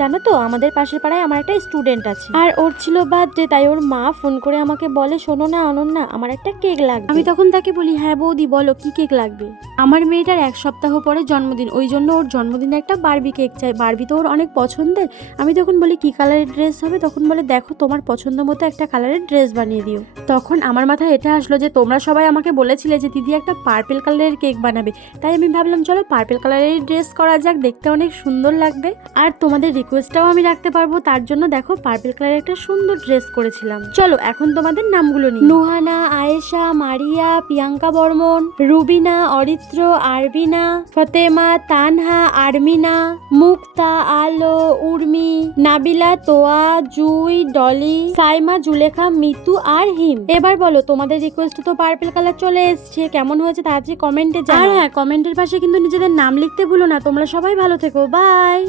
জানো তো আমাদের পাশের পাড়ায় আমার একটা স্টুডেন্ট আছে, আর ওর ছিল বার্থডে, তাই ওর মা ফোন করে আমাকে বলে, শোনো না অনন্যা, আমার একটা কেক লাগবে। আমি তখন তাকে বলি, হ্যাঁ বৌদি বলো কি কেক লাগবে। আমার মেয়েটার 1 সপ্তাহ পরে জন্মদিন, ওই জন্য ওর জন্মদিনে একটা বারবি কেক চাই। বারবি তো ওর অনেক পছন্দের। আমি তখন বলি কি কালারের ড্রেস হবে, তখন বলে দেখো তোমার পছন্দ মতো একটা কালারের ড্রেস বানিয়ে দিও। তখন আমার মাথায় এটা আসলো যে তোমরা সবাই আমাকে বলেছিলে যে দিদি একটা পার্পেল কালারের কেক বানাবে, তাই আমি ভাবলাম চলো পার্পেল কালারের ড্রেস করা যাক, দেখতে অনেক সুন্দর লাগবে আর তোমাদের রিকোয়েস্টটাও আমি রাখতে পারবো। তার জন্য দেখো পার্পেল কালারের একটা সুন্দর ড্রেস করেছিলাম। চলো এখন তোমাদের নামগুলো নিই। নুহানা, আয়েশা, মারিয়া, প্রিয়াঙ্কা বর্মন, রুবিনা, অরিত্র, আরবিনা, ফতেমা, তানহা, আরমিনা, মুক্তা, আলো, উর্মি, নাবিলা, তোয়া, জুই, ডলি, সাইমা, জুলেখা, মিতু আর হিম। এবার বলো তোমাদের রিকোয়েস্ট তো পার্পেল কালার চলে এসছে, কেমন হয়েছে তাড়াতাড়ি কমেন্টে জানাও। আর হ্যাঁ, কমেন্টের পাশে কিন্তু নিজেদের নাম লিখতে ভুলো না। তোমরা সবাই ভালো থেকো, বাই।